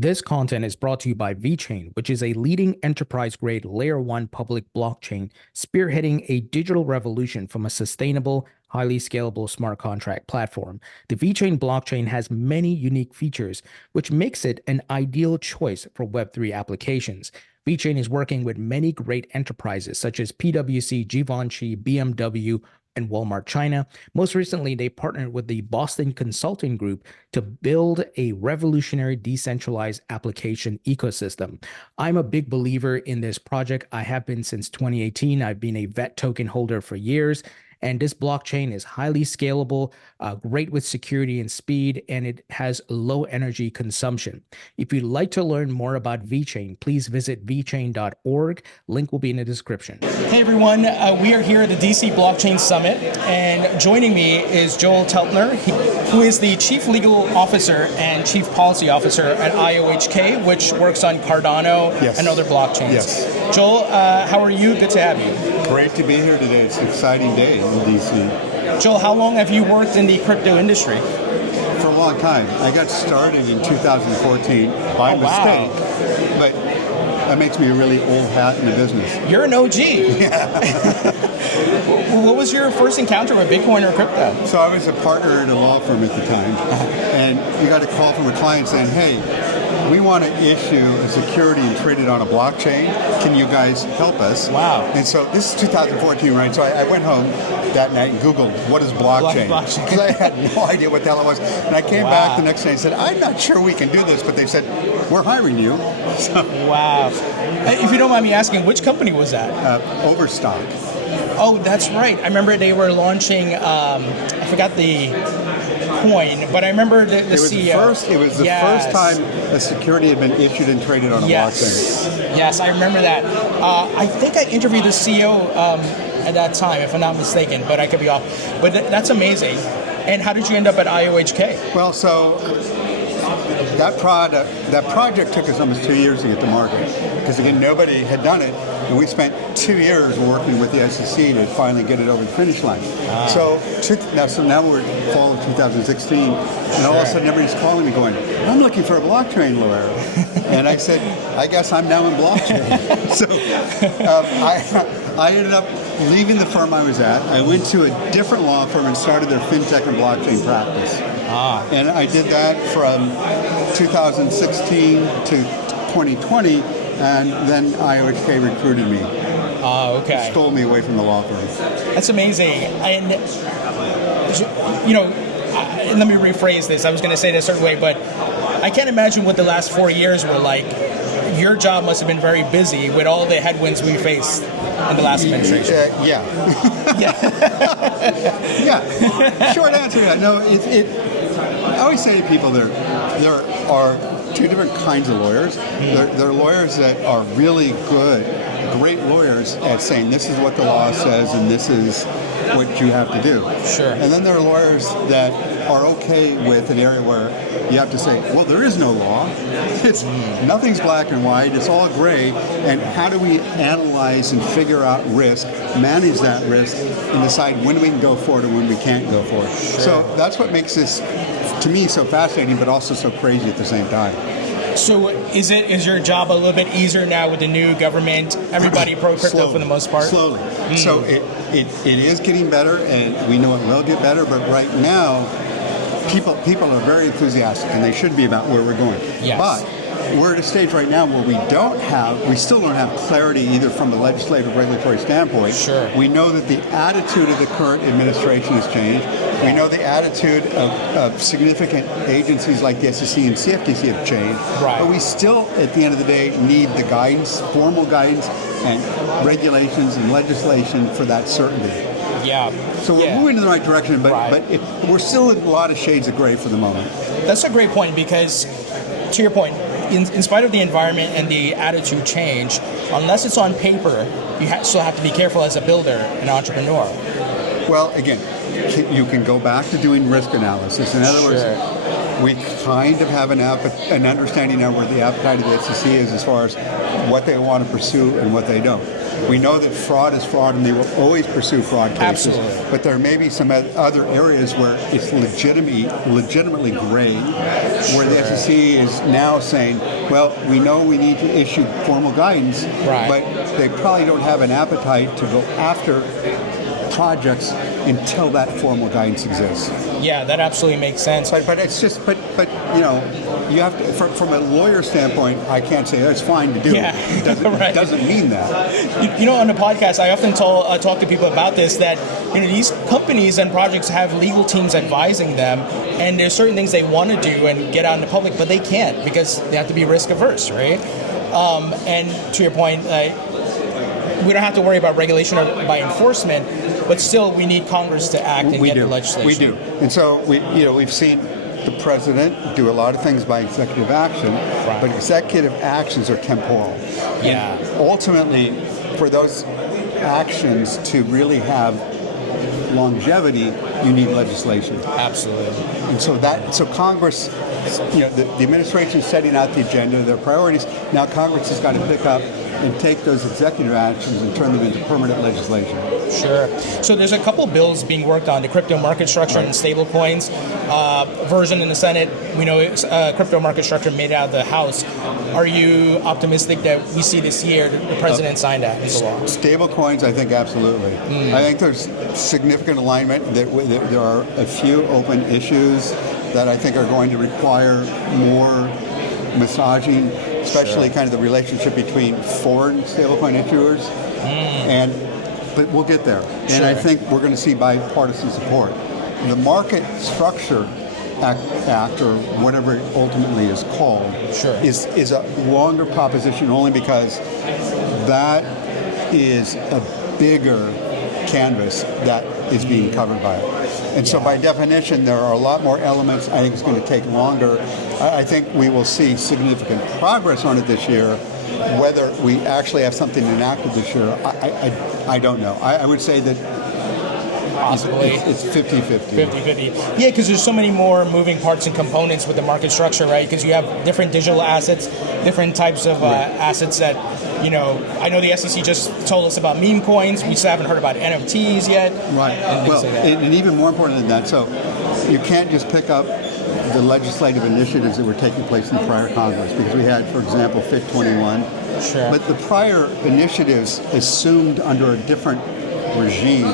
This content is brought to you by VeChain, which is a leading enterprise-grade Layer 1 public blockchain spearheading a digital revolution from a sustainable, highly scalable smart contract platform. The VeChain blockchain has many unique features, which makes it an ideal choice for Web3 applications. VeChain is working with many great enterprises such as PwC, Givenchy, BMW, and Walmart China. Most recently, they partnered with the Boston Consulting Group to build a revolutionary decentralized application ecosystem. I'm a big believer in this project. I have been since 2018. I've been a VET token holder for years. And this blockchain is highly scalable, great with security and speed, and it has low energy consumption. If you'd like to learn more about VeChain, please visit vechain.org. Link will be in the description. Hey everyone, we are here at the DC Blockchain Summit, and joining me is Joel Telpner, who is the Chief Legal Officer and Chief Policy Officer at IOHK, which works on Cardano and other blockchains. Yes. Joel, how are you? Good to have you. Great to be here today. It's an exciting day in DC. Joel, how long have you worked in the crypto industry? For a long time. I got started in 2014 by mistake, but that makes me a really old hat in the business. You're an OG. Yeah. What was your first encounter with Bitcoin or crypto? So I was a partner at a law firm at the time, and we got a call from a client saying, hey, we want to issue a security and trade it on a blockchain. Can you guys help us? Wow. And so this is 2014, right? So I went home that night and Googled, what is blockchain? Because I had no idea what the hell it was. And I came back the next day and said, I'm not sure we can do this, but they said, we're hiring you. So, wow. If you don't mind me asking, which company was that? Overstock. Oh, that's right. I remember they were launching, I forgot the coin, but I remember the CEO. It was the first time a security had been issued and traded on a blockchain. Yes, I remember that. I think I interviewed the CEO at that time, if I'm not mistaken, but I could be off. But that's amazing. And how did you end up at IOHK? Well, so that project took us almost 2 years to get to market, because again, nobody had done it, and we spent 2 years working with the SEC to finally get it over the finish line. So now we're fall of 2016, and all of a sudden everybody's calling me going, I'm looking for a blockchain lawyer. And I said, I guess I'm now in blockchain. So I ended up leaving the firm I was at. I went to a different law firm and started their fintech and blockchain practice. And I did that from 2016 to 2020, and then IOHK recruited me. Okay. Stole me away from the law firm. That's amazing. And, you know, let me rephrase this. I was going to say it a certain way, but I can't imagine what the last 4 years were like. Your job must have been very busy with all the headwinds we faced in the last administration. Yeah. Yeah. Short answer to that. No, I always say to people there are two different kinds of lawyers. There are lawyers that are really good, great lawyers at saying this is what the law says and this is what you have to do. Sure. And then there are lawyers that are okay with an area where you have to say, well, there is no law. It's nothing's black and white. It's all gray. And how do we analyze and figure out risk, manage that risk, and decide when we can go forward and when we can't go forward? Sure. So that's what makes this, to me, so fascinating, but also so crazy at the same time. So is your job a little bit easier now with the new government? Everybody pro-crypto for the most part? Slowly. So it is getting better, and we know it will get better, but right now, people are very enthusiastic, and they should be about where we're going. Yes. But we're at a stage right now where we still don't have clarity either from a legislative regulatory standpoint. Sure. We know that the attitude of the current administration has changed. We know the attitude of significant agencies like the SEC and CFTC have changed. Right. But we still, at the end of the day, need the guidance, formal guidance, and regulations and legislation for that certainty. Yeah. So we're moving in the right direction, but we're still in a lot of shades of gray for the moment. That's a great point, because, to your point, in spite of the environment and the attitude change, unless it's on paper, you still have to be careful as a builder and entrepreneur. Well, again, you can go back to doing risk analysis. In other words, we kind of have an understanding of where the appetite of the SEC is as far as what they want to pursue and what they don't. We know that fraud is fraud, and they will always pursue fraud cases. Absolutely. But there may be some other areas where it's legitimately gray, where the SEC is now saying, well, we know we need to issue formal guidance, but they probably don't have an appetite to go after projects until that formal guidance exists. Yeah, that absolutely makes sense. But it's just, but you know, you have to, from a lawyer standpoint, I can't say that's fine to do. It doesn't mean that. You know, on the podcast, I often talk to people about this, that, you know, these companies and projects have legal teams advising them, and there's certain things they want to do and get out in the public, but they can't because they have to be risk averse, right? And to your point, we don't have to worry about regulation or by enforcement, but still we need Congress to act and get the legislation. We do. And so we've seen the president do a lot of things by executive action, but executive actions are temporal. Yeah. And ultimately, for those actions to really have longevity, you need legislation. Absolutely. And so Congress, you know, the administration is setting out the agenda, their priorities. Now Congress has got to pick up and take those executive actions and turn them into permanent legislation. Sure. So there's a couple bills being worked on, the crypto market structure and stable coins version in the Senate. We know crypto market structure made it out of the House. Are you optimistic that we see this year the president sign that into law? Stable coins, I think absolutely. I think there's significant alignment. There are a few open issues that I think are going to require more massaging, especially kind of the relationship between foreign stablecoin issuers, but we'll get there. And I think we're going to see bipartisan support. The Market Structure Act, or whatever it ultimately is called, is a longer proposition only because that is a bigger canvas that is being covered by it. And so by definition, there are a lot more elements. I think it's going to take longer. I think we will see significant progress on it this year. Whether we actually have something enacted this year, I don't know. I would say that possibly it's 50-50. 50-50. Yeah, because there's so many more moving parts and components with the market structure, right? Because you have different digital assets, different types of assets that, you know, I know the SEC just told us about meme coins. We still haven't heard about NFTs yet. Right. And even more important than that, so you can't just pick up the legislative initiatives that were taking place in the prior Congress, because we had, for example, FIT 21. Sure. But the prior initiatives assumed under a different regime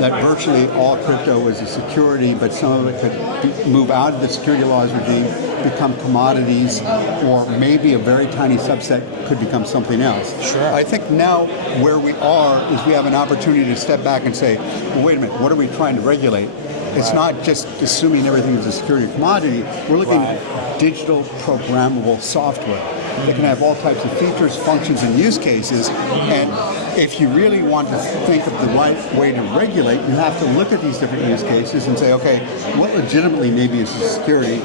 that virtually all crypto was a security, but some of it could move out of the security laws regime, become commodities, or maybe a very tiny subset could become something else. Sure. I think now where we are is we have an opportunity to step back and say, well, wait a minute, what are we trying to regulate? It's not just assuming everything is a security commodity. We're looking at digital programmable software that can have all types of features, functions, and use cases. And if you really want to think of the right way to regulate, you have to look at these different use cases and say, okay, what legitimately maybe is a security,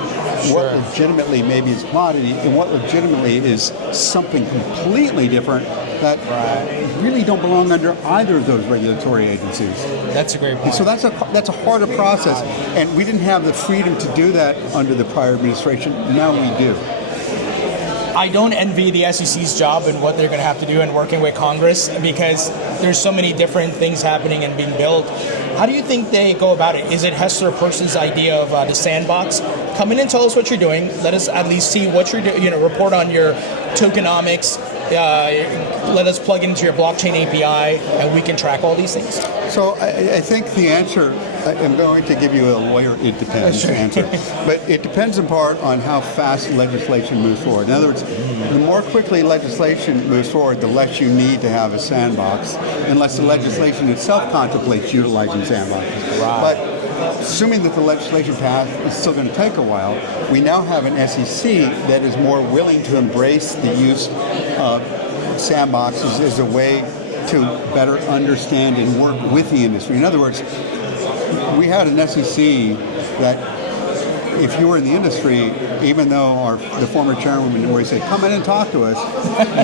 what legitimately maybe is commodity, and what legitimately is something completely different that really don't belong under either of those regulatory agencies. That's a great point. So that's a harder process, and we didn't have the freedom to do that under the prior administration. Now we do. I don't envy the SEC's job and what they're going to have to do in working with Congress, because there's so many different things happening and being built. How do you think they go about it? Is it Hester Peirce's idea of the sandbox? Come in and tell us what you're doing. Let us at least see what you're doing. Report on your tokenomics. Let us plug into your blockchain API, and we can track all these things. So I think the answer, I'm going to give you a lawyer it depends answer, but it depends in part on how fast legislation moves forward. In other words, the more quickly legislation moves forward, the less you need to have a sandbox, unless the legislation itself contemplates utilizing sandboxes. But assuming that the legislation path is still going to take a while, we now have an SEC that is more willing to embrace the use of sandboxes as a way to better understand and work with the industry. In other words, we had an SEC that if you were in the industry, even though the former chairman would always say, "Come in and talk to us,"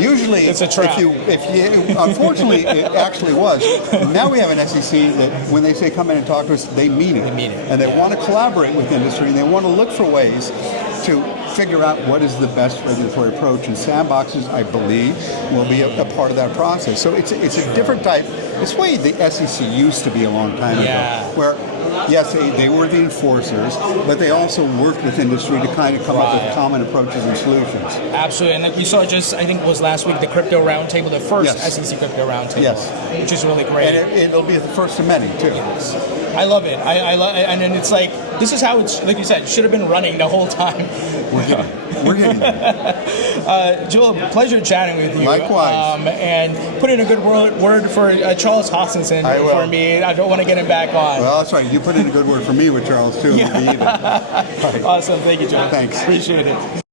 usually it's a trap. Unfortunately, it actually was. Now we have an SEC that when they say come in and talk to us, they mean it. They mean it. And they want to collaborate with industry, and they want to look for ways to figure out what is the best regulatory approach. And sandboxes, I believe, will be a part of that process. So it's a different type. It's the way the SEC used to be a long time ago, where yes, they were the enforcers, but they also worked with industry to kind of come up with common approaches and solutions. Absolutely, and you saw just, I think it was last week, the crypto roundtable, the first SEC crypto roundtable, which is really great. And it'll be the first of many, too. Yes. I love it. I love it. And then it's like, this is how it's, like you said, it should have been running the whole time. We're getting there. Joel, pleasure chatting with you. Likewise. And put in a good word for Charles Hoskinson for me. I don't want to get him back on. Well, that's right. You put in a good word for me with Charles, too. It'll be even. Awesome. Thank you, Joel. Thanks. Appreciate it.